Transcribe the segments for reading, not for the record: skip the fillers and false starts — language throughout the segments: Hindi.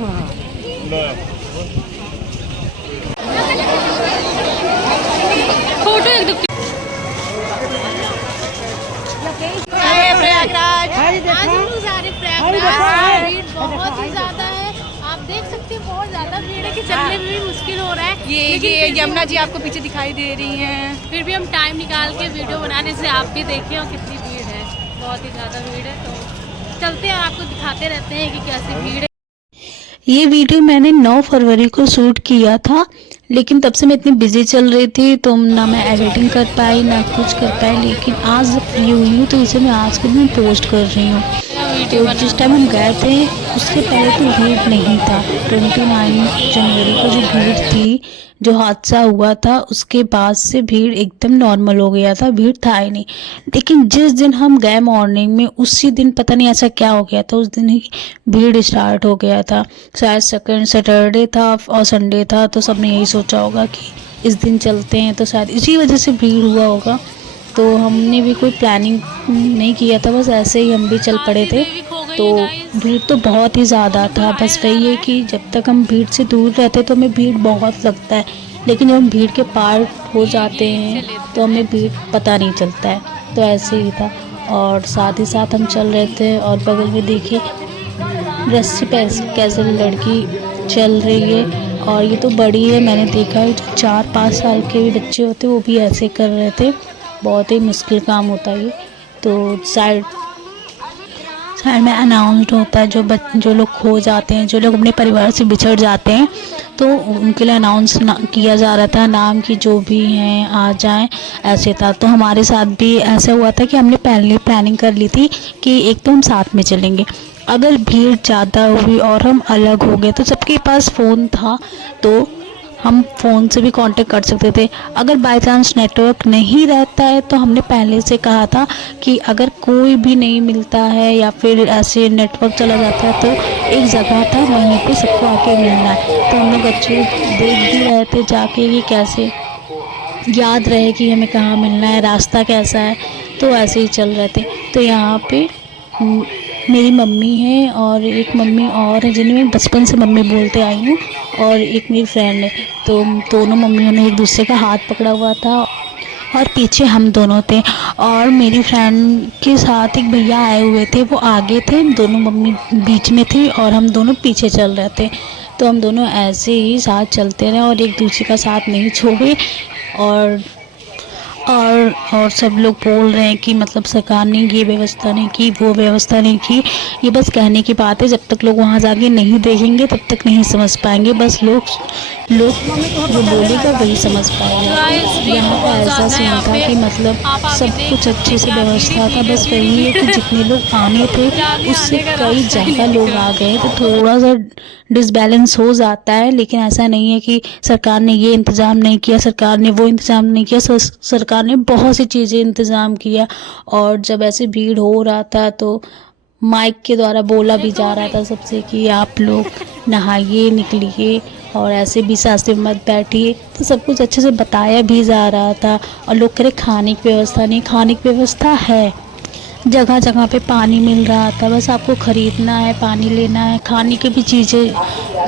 फोटो एक दो प्रयागराज आज हम लोग जा रहे प्रयागराज। भीड़ बहुत ही ज्यादा है, आप देख सकते हैं बहुत ज्यादा भीड़ है कि चलने में भी मुश्किल हो रहा है। ये यमुना जी आपको पीछे दिखाई दे रही हैं। फिर भी हम टाइम निकाल के वीडियो बनाने से आप भी देखिए और कितनी भीड़ है, बहुत ही ज़्यादा भीड़ है। तो चलते हैं, आपको दिखाते रहते हैं कि कैसी भीड़ है। ये वीडियो मैंने 9 फरवरी को शूट किया था, लेकिन तब से मैं इतनी बिजी चल रही थी तो ना मैं एडिटिंग कर पाई ना कुछ कर पाई। लेकिन आज फ्री हुई हूँ तो इसे मैं आज के दिन पोस्ट कर रही हूँ। तो जिस टाइम हम गए थे उससे पहले तो भीड़ नहीं था। 29 जनवरी को जो भीड़ थी, जो हादसा हुआ था उसके बाद से भीड़ एकदम नॉर्मल हो गया था, भीड़ था ही नहीं। लेकिन जिस दिन हम गए मॉर्निंग में, उसी दिन पता नहीं ऐसा क्या हो गया था, उस दिन ही भीड़ स्टार्ट हो गया था। शायद सेकंड सैटरडे था और संडे था, तो सबने यही सोचा होगा कि इस दिन चलते हैं, तो शायद इसी वजह से भीड़ हुआ होगा। तो हमने भी कोई प्लानिंग नहीं किया था, बस ऐसे ही हम भी चल पड़े थे। तो भीड़ तो बहुत ही ज़्यादा था। बस वही है कि जब तक हम भीड़ से दूर रहते तो हमें भीड़ बहुत लगता है, लेकिन जब हम भीड़ के पार हो जाते हैं तो हमें भीड़ पता नहीं चलता है। तो ऐसे ही था। और साथ ही साथ हम चल रहे थे और बगल में देखिए रस्सी पे कैसे लड़की चल रही है। और ये तो बड़ी है, मैंने देखा है जो 4-5 साल के भी बच्चे होते वो भी ऐसे कर रहे थे। बहुत ही मुश्किल काम होता है ये। तो साइड में अनाउंस्ड होता है, जो लोग खो जाते हैं, जो लोग अपने परिवार से बिछड़ जाते हैं, तो उनके लिए अनाउंस किया जा रहा था, नाम की जो भी हैं आ जाएं, ऐसे था। तो हमारे साथ भी ऐसा हुआ था कि हमने पहले प्लानिंग कर ली थी कि एक तो हम साथ में चलेंगे, अगर भीड़ ज़्यादा हुई और हम अलग हो गए तो सबके पास फ़ोन था, तो हम फ़ोन से भी कांटेक्ट कर सकते थे। अगर बाय चांस नेटवर्क नहीं रहता है तो हमने पहले से कहा था कि अगर कोई भी नहीं मिलता है या फिर ऐसे नेटवर्क चला जाता है तो एक जगह था, वहीं पे सबको आके मिलना है। तो हम लोग अच्छे देख भी रहे थे जाके कि कैसे याद रहे कि हमें कहाँ मिलना है, रास्ता कैसा है। तो ऐसे ही चल रहे थे। तो यहाँ पे मेरी मम्मी है और एक मम्मी और है जिन्हें मैं बचपन से मम्मी बोलते आई हूँ, और एक मेरी फ्रेंड है। तो दोनों मम्मियों ने एक दूसरे का हाथ पकड़ा हुआ था और पीछे हम दोनों थे। और मेरी फ्रेंड के साथ एक भैया आए हुए थे, वो आगे थे, दोनों मम्मी बीच में थी और हम दोनों पीछे चल रहे थे। तो हम दोनों ऐसे ही साथ चलते रहे और एक दूसरे का साथ नहीं छोड़े। और सब लोग बोल रहे हैं कि मतलब सरकार ने ये व्यवस्था नहीं की, वो व्यवस्था नहीं की। ये बस कहने की बात है, जब तक लोग वहाँ जाके नहीं देखेंगे तब तक नहीं समझ पाएंगे। बस लोग जो बोलेगा वही समझ पाएगा। यहाँ पर ऐसा सीन था कि मतलब सब कुछ अच्छे से व्यवस्था था, बस वही है कि जितने लोग आने थे उससे कई ज़्यादा लोग आ गए तो थोड़ा सा डिसबैलेंस हो जाता है। लेकिन ऐसा नहीं है कि सरकार ने ये इंतज़ाम नहीं किया, सरकार ने वो इंतज़ाम नहीं किया, सरकार ने बहुत सी चीज़ें इंतज़ाम किया। और जब ऐसे भीड़ हो रहा था तो माइक के द्वारा बोला भी जा रहा था सबसे कि आप लोग नहाइए, निकलिए और ऐसे भी साथ मत बैठिए। तो सब कुछ अच्छे से बताया भी जा रहा था। और लोग कह रहे खाने की व्यवस्था नहीं, खाने की व्यवस्था है, जगह जगह पे पानी मिल रहा था, बस आपको ख़रीदना है, पानी लेना है। खाने की भी चीज़ें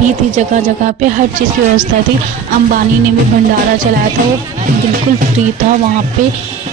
भी थी, जगह जगह पे हर चीज़ की व्यवस्था थी। अंबानी ने भी भंडारा चलाया था, वो बिल्कुल फ्री था। वहाँ पे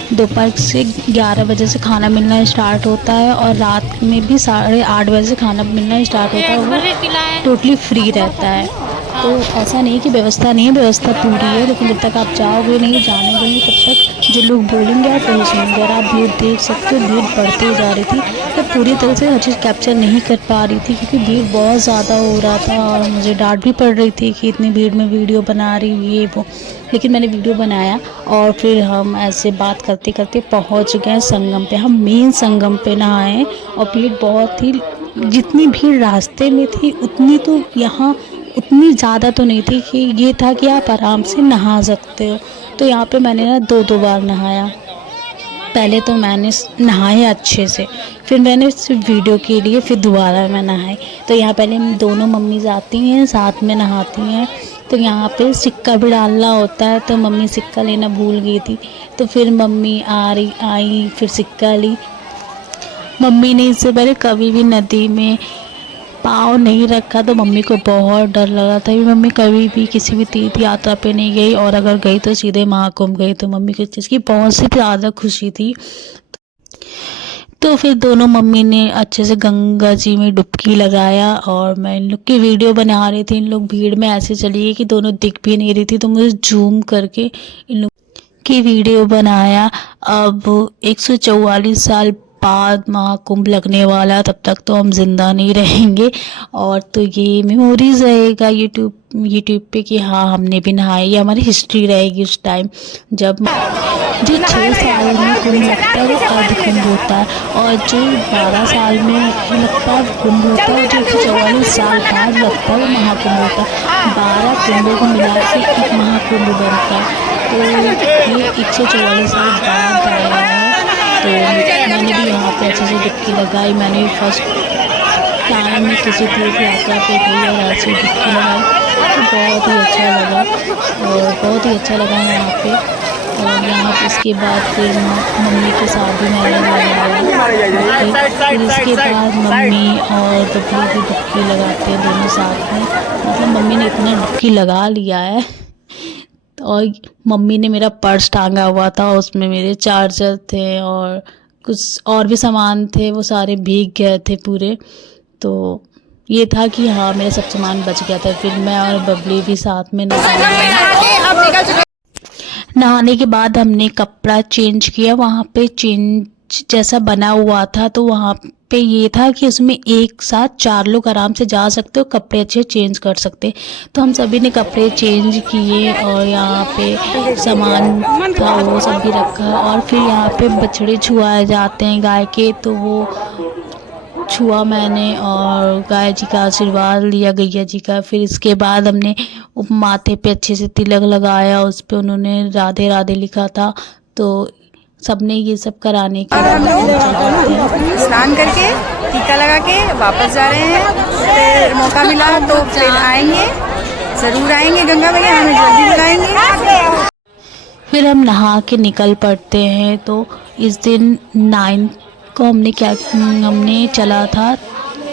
दोपहर से 11 बजे से खाना मिलना स्टार्ट होता है और रात में भी 8:30 बजे से खाना मिलना स्टार्ट होता है, वो टोटली फ्री रहता है। तो ऐसा नहीं कि व्यवस्था नहीं है, व्यवस्था पूरी है। लेकिन जब तक आप जाओगे नहीं, जाने देंगे, तब तक जो लोग बोलेंगे आप वही सुनेंगे। और आप भीड़ देख सकते हो, भीड़ बढ़ती जा रही थी। मैं पूरी तरह से हर चीज़ कैप्चर नहीं कर पा रही थी क्योंकि भीड़ बहुत ज़्यादा हो रहा था और मुझे डांट भी पड़ रही थी कि इतनी भीड़ में वीडियो बना रही ये वो। लेकिन मैंने वीडियो बनाया और फिर हम ऐसे बात करते करते पहुँच गए संगम पे। हम मेन संगम पे नहाए और भीड़ बहुत थी। जितनी भीड़ रास्ते में थी उतनी तो यहाँ उतनी ज़्यादा तो नहीं थी कि ये था कि आप आराम से नहा सकते हो। तो यहाँ पे मैंने ना 2 बार नहाया। पहले तो मैंने नहाया अच्छे से, फिर मैंने सिर्फ वीडियो के लिए फिर दोबारा मैं नहाई। तो यहाँ पहले दोनों मम्मी जाती हैं, साथ में नहाती हैं। तो यहाँ पे सिक्का भी डालना होता है, तो मम्मी सिक्का लेना भूल गई थी। तो फिर मम्मी आई फिर सिक्का ली। मम्मी ने इससे पहले कभी भी नदी में पाँव नहीं रखा तो मम्मी को बहुत डर लगा था कि मम्मी कभी भी किसी भी तीर्थ यात्रा पे नहीं गई, और अगर गई तो सीधे महाकुंभ गई। तो मम्मी को इस चीज़ की बहुत सी ज़्यादा खुशी थी। तो फिर दोनों मम्मी ने अच्छे से गंगा जी में डुबकी लगाया, और मैं इन लोग की वीडियो बना रही थी। इन लोग भीड़ में ऐसे चली गई कि दोनों दिख भी नहीं रही थी, तो मुझे जूम करके इन लोग की वीडियो बनाया। अब 144 साल बाद महाकुंभ लगने वाला, तब तक तो हम जिंदा नहीं रहेंगे, और तो ये मेमोरीज रहेगा यूट्यूब पे कि हाँ हमने भी नहाया। ये हमारी हिस्ट्री रहेगी उस टाइम जब जो 6 साल में कुंभ लगता है वो अर्ध कुंभ होता है, और जो 12 साल में लगता है कुंभ होता है, और जो 144 साल बाद लगता है वो महाकुंभ होता है। 12 कुंभों को मिला के एक महाकुंभ बनता है। तो ये 144 साल बाद आया है। तो मैंने भी यहाँ पे अच्छे से डुबकी लगाई। मैंने भी फर्स्ट टाइम में किसी तीर्थ यात्रा पे गई और ऐसे डुबकी लगाई, तो बहुत ही अच्छा लगा, और बहुत ही अच्छा लगा यहाँ पे। और यहाँ पे इसके बाद फिर मम्मी के साथ भी मैंने लगाया। फिर इसके बाद मम्मी और बबली भी डुबकी लगाते हैं दोनों साथ में। मतलब मम्मी ने इतना डुबकी लगा लिया है। और मम्मी ने मेरा पर्स टांगा हुआ था, उसमें मेरे चार्जर थे और कुछ और भी सामान थे, वो सारे भीग गए थे पूरे। तो ये था कि हाँ मेरा सब सामान बच गया था। फिर मैं और बबली भी साथ में नहाने के बाद हमने कपड़ा चेंज किया। वहाँ पे चेंज जैसा बना हुआ था, तो वहाँ पे ये था कि उसमें एक साथ 4 लोग आराम से जा सकते हो, कपड़े अच्छे चेंज कर सकते। तो हम सभी ने कपड़े चेंज किए, और यहाँ पे सामान था वो सब भी रखा। और फिर यहाँ पे बछड़े छुआए जाते हैं गाय के, तो वो छुआ मैंने और गाय जी का आशीर्वाद लिया, गैया जी का। फिर इसके बाद हमने माथे पे अच्छे से तिलक लगाया, उस पर उन्होंने राधे राधे लिखा था। तो सबने ये सब कराने के बाद स्नान करके टीका लगा के वापस जा रहे हैं। फिर मौका मिला तो फिर आएंगे, ज़रूर आएंगे गंगा मैया, हमें जल्दी बुलाएंगे। फिर हम नहा के निकल पड़ते हैं। तो इस दिन 9 को हमने चला था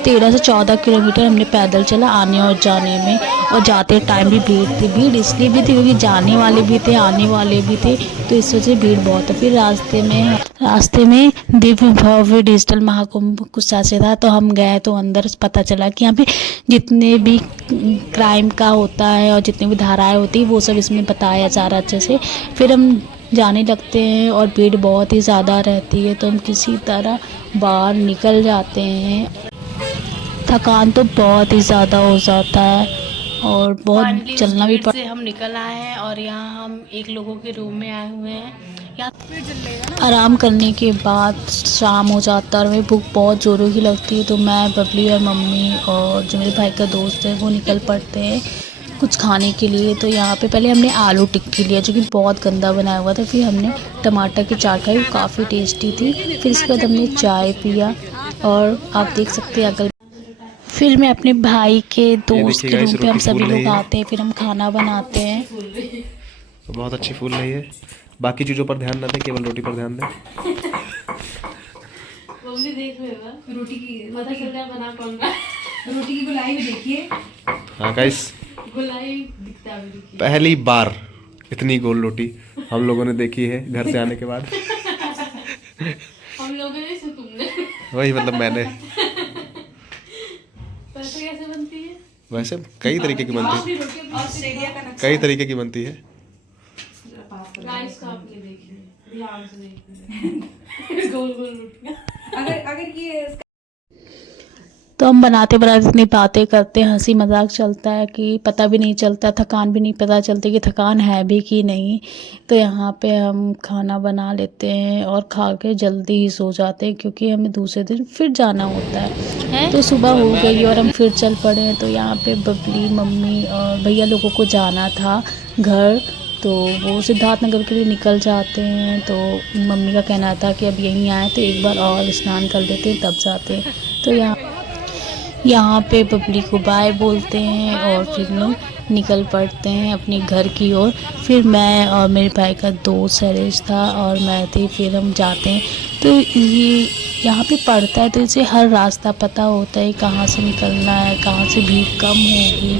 13 से 14 किलोमीटर हमने पैदल चला, आने और जाने में। और जाते टाइम भी भीड़ थी। भीड़ इसलिए भी थी क्योंकि जाने वाले भी थे, आने वाले भी थे, तो इस वजह से भीड़ बहुत है। फिर रास्ते में दिव्य भव्य डिजिटल महाकुंभ कुछ ऐसे था, तो हम गए तो अंदर पता चला कि यहाँ पे जितने भी क्राइम का होता है और जितनी भी धाराएँ होती है वो सब इसमें बताया जा रहा अच्छे से। फिर हम जाने लगते हैं और भीड़ बहुत ही ज़्यादा रहती है, तो हम किसी तरह बाहर निकल जाते हैं। थकान तो बहुत ही ज़्यादा हो जाता है और बहुत चलना भी से हम निकल आए हैं, और यहाँ हम एक लोगों के रूम में आए हुए हैं। आराम करने के बाद शाम हो जाता है और मेरी भूख बहुत ज़ोरों की लगती है। तो मैं, बबली और मम्मी और जो मेरे भाई का दोस्त है वो निकल पड़ते हैं कुछ खाने के लिए। तो यहाँ पे पहले हमने आलू टिक्की लिया जो कि बहुत गंदा बनाया हुआ था। फिर हमने टमाटर की चाट खाई, वो काफ़ी टेस्टी थी। फिर इसके बाद हमने चाय पिया, और आप देख सकते हैं अगल। फिर मैं अपने भाई के दोस्त के रूम पे हम सभी लोग आते हैं, फिर हम खाना बनाते हैं। तो बहुत अच्छी फूल रही है, बाकी चीज़ों पर ध्यान न दें, केवल रोटी पर ध्यान दें। रोटी की पता चल रहा बना कौन रहा। रोटी की गुलाई भी देखिए। हाँ गाइस, गुलाई दिखता है। पहली बार इतनी गोल रोटी हम लोगों ने देखी है घर से आने के बाद। हम लोगों ने से तुमने वही मतलब मैंने। वैसे कैसे बनती है? वैसे कई तरीके की बनती है, कई तरीके की बनती है। गाइस को आप ये देखिए, ध्यान से देखिए। गोल गोल रोटियां। अगर ये तो हम बनाते बनाते इतनी बातें करते हैं, हंसी मजाक चलता है कि पता भी नहीं चलता, थकान भी नहीं पता चलती कि थकान है भी कि नहीं। तो यहाँ पे हम खाना बना लेते हैं और खा के जल्दी ही सो जाते हैं क्योंकि हमें दूसरे दिन फिर जाना होता है। तो सुबह हो गई और हम फिर चल पड़े। तो यहाँ पे बबली, मम्मी और भैया लोगों को जाना था घर, तो वो सिद्धार्थ नगर के लिए निकल जाते हैं। तो मम्मी का कहना था कि अब यहीं आए तो एक बार और स्नान कर लेते हैं तब जाते हैं। तो यहाँ पे पब्लिक को बाय बोलते हैं और फिर लोग निकल पड़ते हैं अपने घर की ओर। फिर मैं और मेरे भाई का दोस्त सरेश था और मैं थी, फिर हम जाते हैं। तो ये यहाँ पे पड़ता है तो इसे हर रास्ता पता होता है कहाँ से निकलना है, कहाँ से भीड़ कम होगी,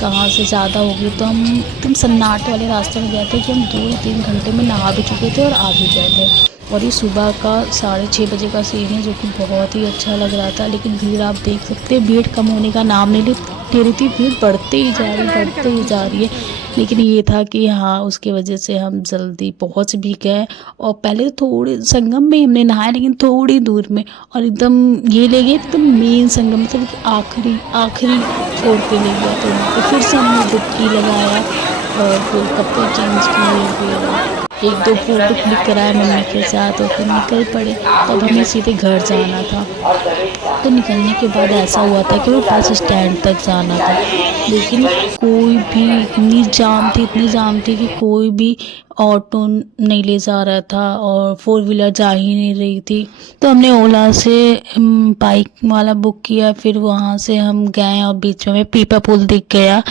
कहाँ से ज़्यादा होगी। तो हम एकदम सन्नाटे वाले रास्ते में गए थे कि हम 2-3 घंटे में नहा भी चुके थे और आ भी गए थे। और ये सुबह का 6:30 बजे का सीन है जो कि बहुत ही अच्छा लग रहा था। लेकिन भीड़ आप देख सकते हैं, भीड़ कम होने का नाम नहीं ले रही थी, भीड़ बढ़ते ही जा रही है। लेकिन ये था कि हाँ, उसकी वजह से हम जल्दी पहुंच भी गए। और पहले थोड़े संगम में हमने नहाया, लेकिन थोड़ी दूर में, और एकदम ये ले गए एकदम मेन संगम, मतलब आखिरी छोड़ के ले गया। तो वहाँ पे फिर से हमने डुबकी लगाया और फिर कपड़े चेंज किए, फिर 1-2 फोटो क्लिक कराया मम्मी के साथ और फिर निकल पड़े। तब हमें सीधे घर जाना था। तो निकलने के बाद ऐसा हुआ था कि वो बस स्टैंड तक जाना था, लेकिन कोई भी इतनी जाम थी कि कोई भी ऑटो नहीं ले जा रहा था और 4 व्हीलर जा ही नहीं रही थी। तो हमने ओला से बाइक वाला बुक किया। फिर वहाँ से हम गए और बीच में पीपा पुल दिख गया।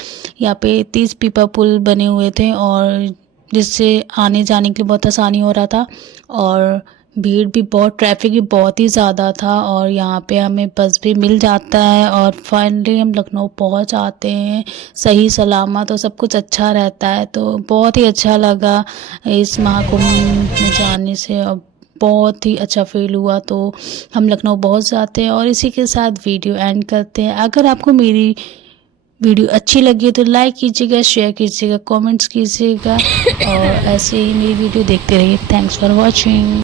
यहाँ पे 30 पीपा पुल बने हुए थे और जिससे आने जाने के लिए बहुत आसानी हो रहा था। और भीड़ भी बहुत, ट्रैफिक भी बहुत ही ज़्यादा था। और यहाँ पे हमें बस भी मिल जाता है और फाइनली हम लखनऊ पहुँच आते हैं सही सलामत और सब कुछ अच्छा रहता है। तो बहुत ही अच्छा लगा इस महाकुंभ में जाने से और बहुत ही अच्छा फील हुआ। तो हम लखनऊ पहुँच जाते हैं और इसी के साथ वीडियो एंड करते हैं। अगर आपको मेरी वीडियो अच्छी लगी तो लाइक कीजिएगा, शेयर कीजिएगा, कमेंट्स कीजिएगा और ऐसे ही मेरी वीडियो देखते रहिए। Thanks for watching.